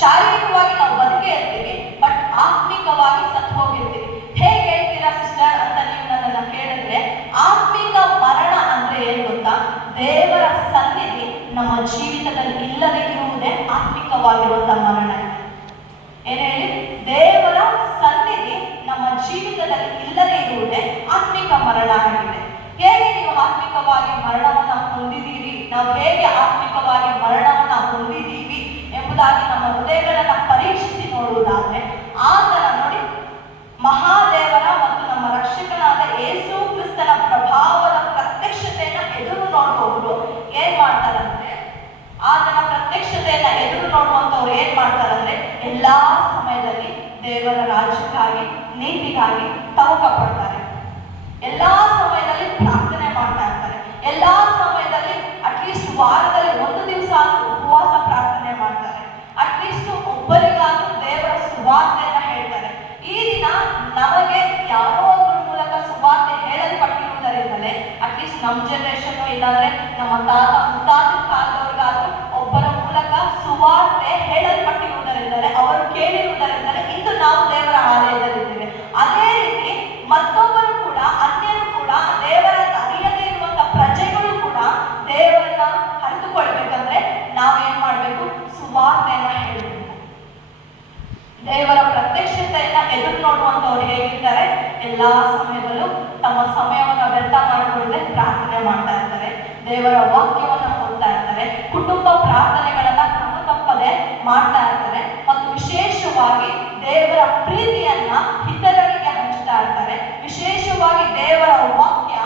ಶಾರೀರಿಕವಾಗಿ ನಾವು ಬದುಕೇ ಇರ್ತೀವಿ ಬಟ್ ಆತ್ಮಿಕವಾಗಿ ಸತ್ತು ಹೋಗಿರ್ತೀವಿ. ಹೇಗೆ ಹೇಳ್ತೀರಾ ಸಿಸ್ಟರ್ ಅಂತ ನೀವು ನನ್ನನ್ನ ಕೇಳಿದ್ರೆ, ಆತ್ಮಿಕ ಮರಣ ಅಂದ್ರೆ ಏನ್ ಗೊತ್ತಾ? ದೇವರ ಸನ್ನಿಧಿ ನಮ್ಮ ಜೀವಿತದಲ್ಲಿ ಇಲ್ಲದೆ ಇರುವುದೇ ಆತ್ಮಿಕವಾಗಿರುವಂತ ಮರಣ ಏನ್ ಹೇಳಿ? ದೇವರ ಸನ್ನಿಧಿ ನಮ್ಮ ಜೀವಿತದಲ್ಲಿ ಇಲ್ಲದೆ ಇರುವುದೇ ಆತ್ಮಿಕ ಮರಣ ಆಗಿದೆ. ಹೇಗೆ ನೀವು ಆತ್ಮಿಕವಾಗಿ ಮರಣವನ್ನ ಹೊಂದಿದ್ದೀರಿ ನಾವು ಹೇಗೆ ಆತ್ಮಿಕವಾಗಿ ಮರಣವನ್ನ ಹೊಂದಿದ್ದೀವಿ ಎಂಬುದಾಗಿ ನಮ್ಮ ಹೃದಯಗಳನ್ನ ಪರೀಕ್ಷಿಸಿ ನೋಡುವುದಾದ್ರೆ ಆತನ ನೋಡಿ ಮಹಾದೇವರ ಮತ್ತು ನಮ್ಮ ರಕ್ಷಕನಾದ ಯೇಸು ಕ್ರಿಸ್ತನ ಪ್ರಭಾವದ ಪ್ರತ್ಯಕ್ಷತೆಯನ್ನ ಎದುರು ನೋಡುವವರು ಏನ್ ಮಾಡ್ತಾರಂದ್ರೆ ಆತನ ಪ್ರತ್ಯಕ್ಷತೆಯನ್ನ ಎದುರು ನೋಡುವಂತವ್ರು ಏನ್ ಮಾಡ್ತಾರಂದ್ರೆ ಎಲ್ಲಾ ಸಮಯದಲ್ಲಿ ದೇವರ ರಾಜ್ಯಕ್ಕಾಗಿ, ನೀತಿಗಾಗಿ ತವಕ ಪಡ್ತಾರೆ ಎಲ್ಲಾ ಸಮಯದಲ್ಲಿ ಪ್ರಾರ್ಥನೆ ಮಾಡ್ತಾ ಇರ್ತಾರೆ. ಎಲ್ಲಾ ಸಮಯದಲ್ಲಿ ಅಟ್ಲೀಸ್ಟ್ ವಾರದಲ್ಲಿ ಒಂದು ದಿವಸ ಉಪವಾಸ ಪ್ರಾರ್ಥನೆ ಮಾಡ್ತಾರೆ. ಅಟ್ಲೀಸ್ಟ್ ಒಬ್ಬರಿಗಾದ್ರೂ ದೇವರ ಸುವಾರ್ತೆಯನ್ನ ಹೇಳ್ತಾರೆ. ಈ ದಿನ ನಮಗೆ ಯಾರೋ ಒಬ್ಬರ ಮೂಲಕ ಸುವಾರ್ತೆ ಹೇಳಲ್ಪಟ್ಟಿರುವುದರಿಂದಲೇ ಅಟ್ಲೀಸ್ಟ್ ನಮ್ಮ ಜನರೇಷನ್ ಇಲ್ಲಾಂದ್ರೆ ನಮ್ಮ ತಾತ ಮುತ್ತಾತ ಕಾಲದವ್ರಿಗಾದ್ರೂ ಒಬ್ಬರ ಮೂಲಕ ಸುವಾರ್ತೆ ಹೇಳಲ್ಪಟ್ಟಿರುವುದರಿಂದಲೇ ಅವರು ಇಂದು ಆಲಯದಲ್ಲಿದ್ದೇವೆ ಅದೇ ರೀತಿ ಮತ್ತೊಬ್ಬರು ಕೂಡ, ಅನ್ಯರು ಕೂಡ ದೇವರನ್ನ ಅರಿಯದೇ ಇರುವಂತ ಪ್ರಜೆಗಳು ಕೂಡ ದೇವರನ್ನ ಅರಿತುಕೊಳ್ಬೇಕಂದ್ರೆ ನಾವೇನ್ ಮಾಡ್ಬೇಕು? ಸುವಾರ್ತೆಯನ್ನ ಹೇಳಬೇಕು. ದೇವರ ಪ್ರತ್ಯಕ್ಷತೆಯನ್ನ ಎದುರು ನೋಡುವಂತವ್ರು ಹೇಗಿರ್ತಾರೆ? ಎಲ್ಲಾ ಸಮಯದಲ್ಲೂ ತಮ್ಮ ಸಮಯವನ್ನ ವ್ಯರ್ಥ ಮಾಡಿಕೊಳ್ಳದೆ ಪ್ರಾರ್ಥನೆ ಮಾಡ್ತಾ ಇರ್ತಾರೆ. ದೇವರ ವಾಕ್ಯವನ್ನ ಓದ್ತಾ ಇರ್ತಾರೆ. ಕುಟುಂಬ ಪ್ರಾರ್ಥನೆಗಳನ್ನ ಕ್ರಮ ತಪ್ಪದೆ ಮಾಡ್ತಾ ಇರ್ತಾರೆ. ಮತ್ತು ವಿಶೇಷವಾಗಿ ದೇವರ ಪ್ರೀತಿಯನ್ನ ಇತರರಿಗೆ ಹಂಚ್ತಾ ಇರ್ತಾರೆ. ವಿಶೇಷವಾಗಿ ದೇವರ ವಾಕ್ಯ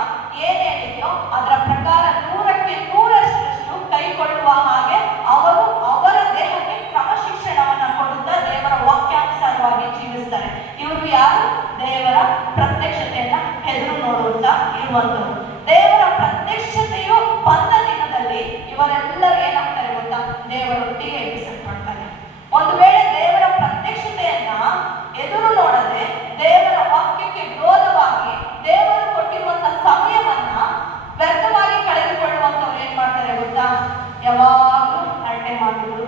ಏನ್ ಹೇಳಿದೆಯೋ ಅದರ ಪ್ರಕಾರ ನೂರಕ್ಕೆ ನೂರಷ್ಟು ಕೈಗೊಳ್ಳುವ ಹಾಗೆ ಅವರು ಅವರ ದೇಹಕ್ಕೆ ಕ್ರಮಶಿಕ್ಷಣವನ್ನ ಕೊಡುತ್ತಾ ದೇವರ ವಾಕ್ಯಾನುಸಾರವಾಗಿ ಜೀವಿಸ್ತಾರೆ. ಇವರು ಯಾರು? ದೇವರ ಪ್ರತ್ಯಕ್ಷತೆಯನ್ನ ಎದುರು ನೋಡುತ್ತಾ ಇರುವಂತವರು. ದೇವರ ಪ್ರತ್ಯಕ್ಷತೆಯು ಬಂದ ದಿನದಲ್ಲಿ ಇವರೆಲ್ಲರೂ ಏನಾಗ್ತಾರೆ ಗೊತ್ತಾ? ದೇವರೊಟ್ಟಿಗೆ ಎಬ್ಬಿಸಲ್ಪಡ್ತಾರೆ ಒಂದು ವೇಳೆ ದೇವರ ಪ್ರತ್ಯಕ್ಷತೆಯನ್ನ ಎದುರು ನೋಡದೆ ದೇವರ ವಾಕ್ಯಕ್ಕೆ ವಿರೋಧವಾಗಿ ದೇವರು ಕೊಟ್ಟಿರುವಂತ ಸಮಯವನ್ನ ವ್ಯರ್ಥವಾಗಿ ಕಳೆದುಕೊಳ್ಳುವಂತವ್ರು ಏನ್ ಮಾಡ್ತಾರೆ ಗೊತ್ತಾ ಯಾವಾಗಲೂ ಹರಟೆ ಮಾಡುವುದು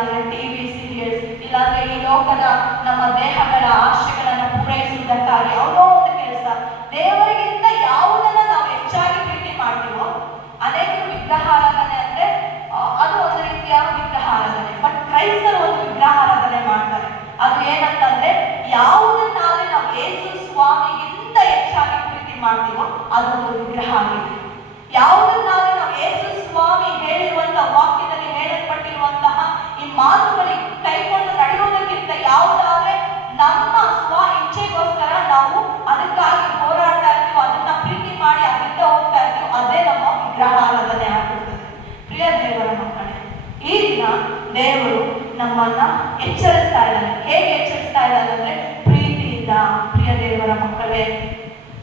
ಇಲ್ಲಾಂದ್ರೆ ಟಿವಿ ಸೀರಿಯಲ್ಸ್ ಇಲ್ಲಾಂದ್ರೆ ಈ ಲೋಕದ ನಮ್ಮ ದೇಹಗಳ ಆಶೆಗಳನ್ನ ಪೂರೈಸುವುದಕ್ಕಾಗಿ ಯಾವುದೋ ಒಂದು ಕೆಲಸ. ದೇವರಿಗಿಂತ ಯಾವುದನ್ನ ನಾವು ಹೆಚ್ಚಾಗಿ ಪ್ರೀತಿ ಮಾಡ್ತೀವೋ ಅನೇಕರು ವಿಗ್ರಹಾರಾಧನೆ ಅಂದ್ರೆ ಆ, ಅದು ಒಂದು ರೀತಿಯ ವಿಗ್ರಹಾರಾಧನೆ. ಬಟ್ ಕ್ರೈಸ್ತರು ಒಂದು ವಿಗ್ರಹಾರಾಧನೆ ಮಾಡ್ತಾರೆ. ಅದು ಏನಂತಂದ್ರೆ ಯಾವುದನ್ನಾದ್ರೆ ನಾವು ಯೇಸು ಸ್ವಾಮಿಗಿಂತ ಹೆಚ್ಚಾಗಿ ಪ್ರೀತಿ ಮಾಡ್ತೀವೋ ಅದು ಒಂದು ವಿಗ್ರಹ ಆಗಿದೆ ಯಾವುದನ್ನಾದ್ರೆ ನಾವು ಯೇಸು ಸ್ವಾಮಿ ಹೇಳಿರುವಂತ ವಾಕ್ಯದಲ್ಲಿ ಈ ದಿನ ದೇವರು ನಮ್ಮನ್ನ ಎಚ್ಚರಿಸ್ತಾ ಇದ್ದಾನೆ. ಹೇಗೆ ಎಚ್ಚರಿಸ್ತಾ ಇದ್ದಾನೆ ಅಂದ್ರೆ ಪ್ರೀತಿಯಿಂದ ಪ್ರಿಯ ದೇವರ ಮಕ್ಕಳೇ,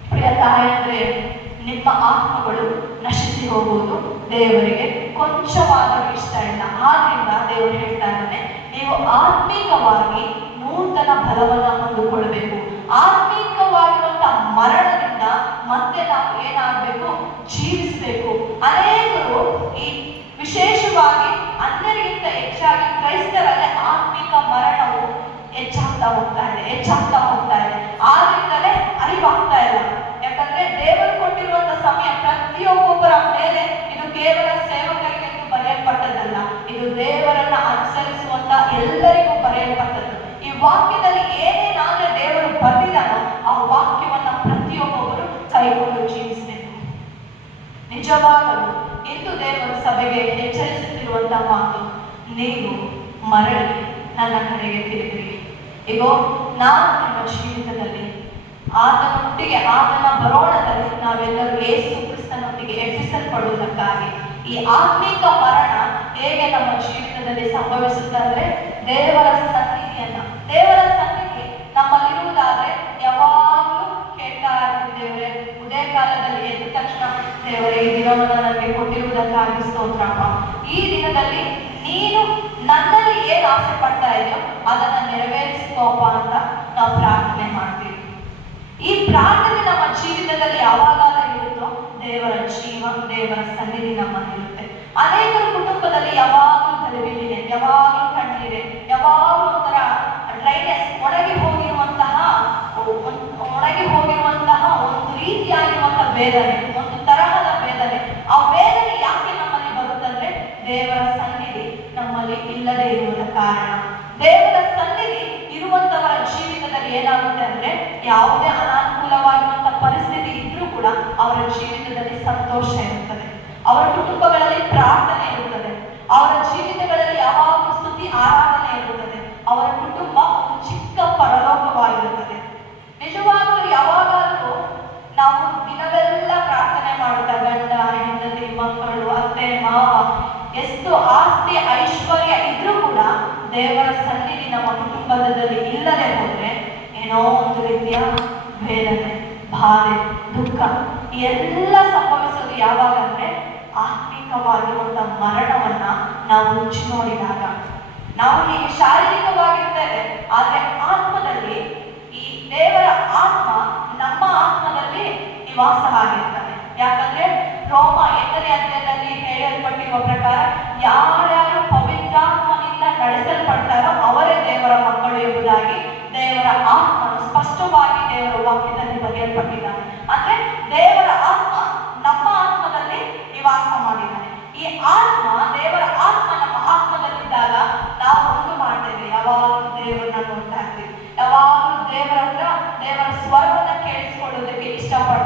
ಪ್ರಿಯ ತಾಯಂದ್ರೆ, ನಿಮ್ಮ ಆತ್ಮಗಳು ನಶಿಸಿ ಹೋಗುವುದು ದೇವರಿಗೆ ಕೊಂಚವಾದರೂ ಇಷ್ಟ ಇಲ್ಲ. ಆದ್ರಿಂದ ದೇವರು ಹೇಳ್ತಾ ಇದ್ದಾನೆ, ನೀವು ಆತ್ಮೀಕವಾಗಿ ನೂತನ ಬಲವನ್ನ ಹೊಂದಿಕೊಳ್ಳಬೇಕು. ಆತ್ಮೀಕವಾಗಿರುವಂತ ಮರಣದಿಂದ ಮತ್ತೆ ನಾವು ಏನಾಗಬೇಕು? ಜೀವಿಸಬೇಕು. ಅನೇಕರು ಈ ವಿಶೇಷವಾಗಿ ಅನ್ಯರಿಗಿಂತ ಹೆಚ್ಚಾಗಿ ಕ್ರೈಸ್ತರಲ್ಲಿ ಆತ್ಮಿಕ ಮರಣವು ಹೆಚ್ಚಾಗ್ತಾ ಹೋಗ್ತಾ ಇದೆ, ಹೆಚ್ಚಾಗ್ತಾ ಹೋಗ್ತಾ ಇದೆ. ಆದ್ರಿಂದಲೇ ಅರಿವಾಗ್ತಾ ಇಲ್ಲ. ಯಾಕಂದ್ರೆ ದೇವರು ಕೊಟ್ಟಿರುವಂತ ಸಮಯ ಪ್ರತಿಯೊಬ್ಬೊಬ್ಬರ ಮೇಲೆ ಇದು ಕೇವಲ ಸೇವಕರಿಗೆ ಎಂದು ಬರೆಯಲ್ಪಟ್ಟದ್ದಲ್ಲ, ಇದು ದೇವರನ್ನ ಅನುಸರಿಸುವಂತ ಎಲ್ಲರಿಗೂ ಬರೆಯಲ್ಪಟ್ಟದ್ದು. ಈ ವಾಕ್ಯದಲ್ಲಿ ಏನೇನಾದ್ರೆ ದೇವರು ಬರೆದಿದ್ದಾನೋ ಆ ವಾಕ್ಯವನ್ನ ಪ್ರತಿಯೊಬ್ಬೊಬ್ಬರು ಕೈಗೊಂಡು ಜೀವಿಸಬೇಕು. ನಿಜವಾಗಲು ಇಂದು ದೇವರ ಸಭೆಗೆ ಮಾತು ನೀವು ಮರಳಿ ನನ್ನ ಕಡೆಗೆ ತಿರುಗಿರಿ. ಇಗೋ ನಾವು ನಿಮ್ಮ ಜೀವಿತದಲ್ಲಿ ಆತನೊಟ್ಟಿಗೆ ಆತನ ಬರೋಣದಲ್ಲಿ ನಾವೆಲ್ಲರೂ ಏಸು ಕ್ರಿಸ್ತನೊಟ್ಟಿಗೆ ಎಬ್ಬಿಸಲ್ಪಡುವುದಕ್ಕಾಗಿ ಈ ಆತ್ಮಿಕ ಮರಣ ಹೇಗೆ ನಮ್ಮ ಜೀವಿತದಲ್ಲಿ ಸಂಭವಿಸುತ್ತಂದ್ರೆ ದೇವರ ಸನ್ನಿಧಿಯನ್ನ, ದೇವರ ಸನ್ನಿಧಿ ನಮ್ಮಲ್ಲಿರುವುದಾದ್ರೆ ಯಾವಾಗಲೂ ಕೇಳ್ತಾ ಇರ್ತಿದ್ದೇವೆ ಉದಯ ಕಾಲದಲ್ಲಿ ಎದ್ದ ತಕ್ಷಣ ದೇವರೇ, ಈ ದಿನವನ್ನು ನನಗೆ ಕೊಟ್ಟಿರುವುದಕ್ಕಾಗಿ ಸ್ತೋತ್ರಪ್ಪ. ಈ ದಿನದಲ್ಲಿ ನೀನು ನನ್ನಲ್ಲಿ ಏನ್ ಆಸೆ ಪಡ್ತಾ ಇದೆಯೋ ಅದನ್ನ ನೆರವೇರಿಸ್ಕೋಪ ಅಂತ ನಾವು ಪ್ರಾರ್ಥನೆ ಮಾಡ್ತೀವಿ. ಈ ಪ್ರಾರ್ಥನೆ ನಮ್ಮ ಜೀವಿತದಲ್ಲಿ ಯಾವಾಗಾದ್ರೂ ಇರುತ್ತೋ ದೇವರ ಜೀವ, ದೇವರ ಸನ್ನಿಧಿ ನಮ್ಮಲ್ಲಿರುತ್ತೆ ಅನೇಕರ ಕುಟುಂಬದಲ್ಲಿ ಯಾವಾಗಲೂ ಗಲಿಬಿಲಿದೆ ಯಾವಾಗಲೂ ಕಣ್ಣಿದೆ ಯಾವಾಗ ಯಾವಾಗಲೂ ಒಂಥರ ಡ್ರೈನೆಸ್ ಒಣಗಿ ಹೋಗಿರುವಂತಹ ಒಣಗಿ ಹೋಗಿರುವಂತಹ ಒಂದು ರೀತಿಯಾಗಿರುವಂತಹ ಬೇದನೆ ಒಂದು ತರಹದ ಬೇದನೆ ಆ ದೇವರ ಸನ್ನಿಧಿ ನಮ್ಮಲ್ಲಿ ಇಲ್ಲದೆ ಇರುವುದ ಕಾರಣ. ದೇವರ ಸನ್ನಿಧಿ ಇರುವಂತವರ ಜೀವಿತದಲ್ಲಿ ಏನಾಗುತ್ತೆ ಅಂದ್ರೆ ಯಾವುದೇ ಅನಾನುಕೂಲವಾಗಿರುವಂತ ಪರಿಸ್ಥಿತಿ ಇದ್ರೂ ಕೂಡ ಅವರ ಜೀವಿತದಲ್ಲಿ ಸಂತೋಷ ಇರುತ್ತದೆ ಅವರ ಕುಟುಂಬಗಳಲ್ಲಿ ಪ್ರಾರ್ಥನೆ ಇರುತ್ತದೆ ಅವರ ಜೀವಿತಗಳಲ್ಲಿ ಯಾವಾಗಲೂ ಸ್ತುತಿ ಆರಾಧನೆ ಇರುತ್ತದೆ ಅವರ ಕುಟುಂಬ ಒಂದು ಚಿಕ್ಕ ಪರಲೋಕವಾಗಿರುತ್ತದೆ ನಿಜವಾಗ್ಲೂ ಯಾವಾಗಾದ್ರೂ ನಾವು ದಿನವೆಲ್ಲ ಪ್ರಾರ್ಥನೆ ಮಾಡುತ್ತಾ ಗಂಡ ಹೆಂಡತಿ ಮಕ್ಕಳು ಅತ್ತೆ ಮಾವ ಎಷ್ಟು ಆಸ್ತಿ ಐಶ್ವರ್ಯ ಇದ್ರೂ ಕೂಡ ದೇವರ ಸನ್ನಿಧಿ ಕುಟುಂಬದಲ್ಲಿ ಇಲ್ಲದೆ ಹೋದ್ರೆ ಏನೋ ಒಂದು ರೀತಿಯ ವೇದನೆ ಬಾಧೆ, ದುಃಖ ಎಲ್ಲ ಸಂಭವಿಸೋದು ಯಾವಾಗ ಅಂದ್ರೆ ಆತ್ಮಿಕವಾಗಿರುವಂತ ಮರಣವನ್ನ ನಾವು ರುಚಿ ನೋಡಿದಾಗ. ನಾವು ಹೀಗೆ ಶಾರೀರಿಕವಾಗಿರ್ತೇವೆ, ಆದ್ರೆ ಆತ್ಮದಲ್ಲಿ ಈ ದೇವರ ಆತ್ಮ ನಮ್ಮ ಆತ್ಮದಲ್ಲಿ ನಿವಾಸ ಆಗಿರ್ತಾನೆ ಯಾಕಂದ್ರೆ ರೋಮ ಎಂಟನೇ ಅಧ್ಯಾಯದಲ್ಲಿ ಹೇಳಲ್ಪಟ್ಟಿರುವ ಪ್ರಕಾರ ಯಾರ್ಯಾರು ಪವಿತ್ರಾತ್ಮನಿಂದ ನಡೆಸಲ್ಪಡ್ತಾರೋ ಅವರೇ ದೇವರ ಎಂಬುದಾಗಿ ದೇವರ ಆತ್ಮನು ಸ್ಪಷ್ಟವಾಗಿ ದೇವರ ವಾಕ್ಯದಲ್ಲಿ ಬರೆಯಲ್ಪಟ್ಟಿದ್ದಾನೆ. ಅಂದ್ರೆ ದೇವರ ಆತ್ಮ ನಮ್ಮ ಆತ್ಮದಲ್ಲಿ ನಿವಾಸ ಮಾಡಿದ್ದಾನೆ. ಈ ಆತ್ಮ, ದೇವರ ಆತ್ಮ ನಮ್ಮ ಆತ್ಮದಲ್ಲಿದ್ದಾಗ ನಾವು ಒಂದು ಮಾಡ್ತೇವೆ. ಯಾವಾಗಲೂ ದೇವರನ್ನ ನೋಡ್ತಾ ಇರ್ತೀವಿ. ಯಾವಾಗಲೂ ದೇವರ ಹತ್ರ ದೇವರ ಸ್ವರವನ್ನ ಕೇಳಿಸ್ಕೊಳ್ಳೋದಕ್ಕೆ ಇಷ್ಟಪಡ್ತಾ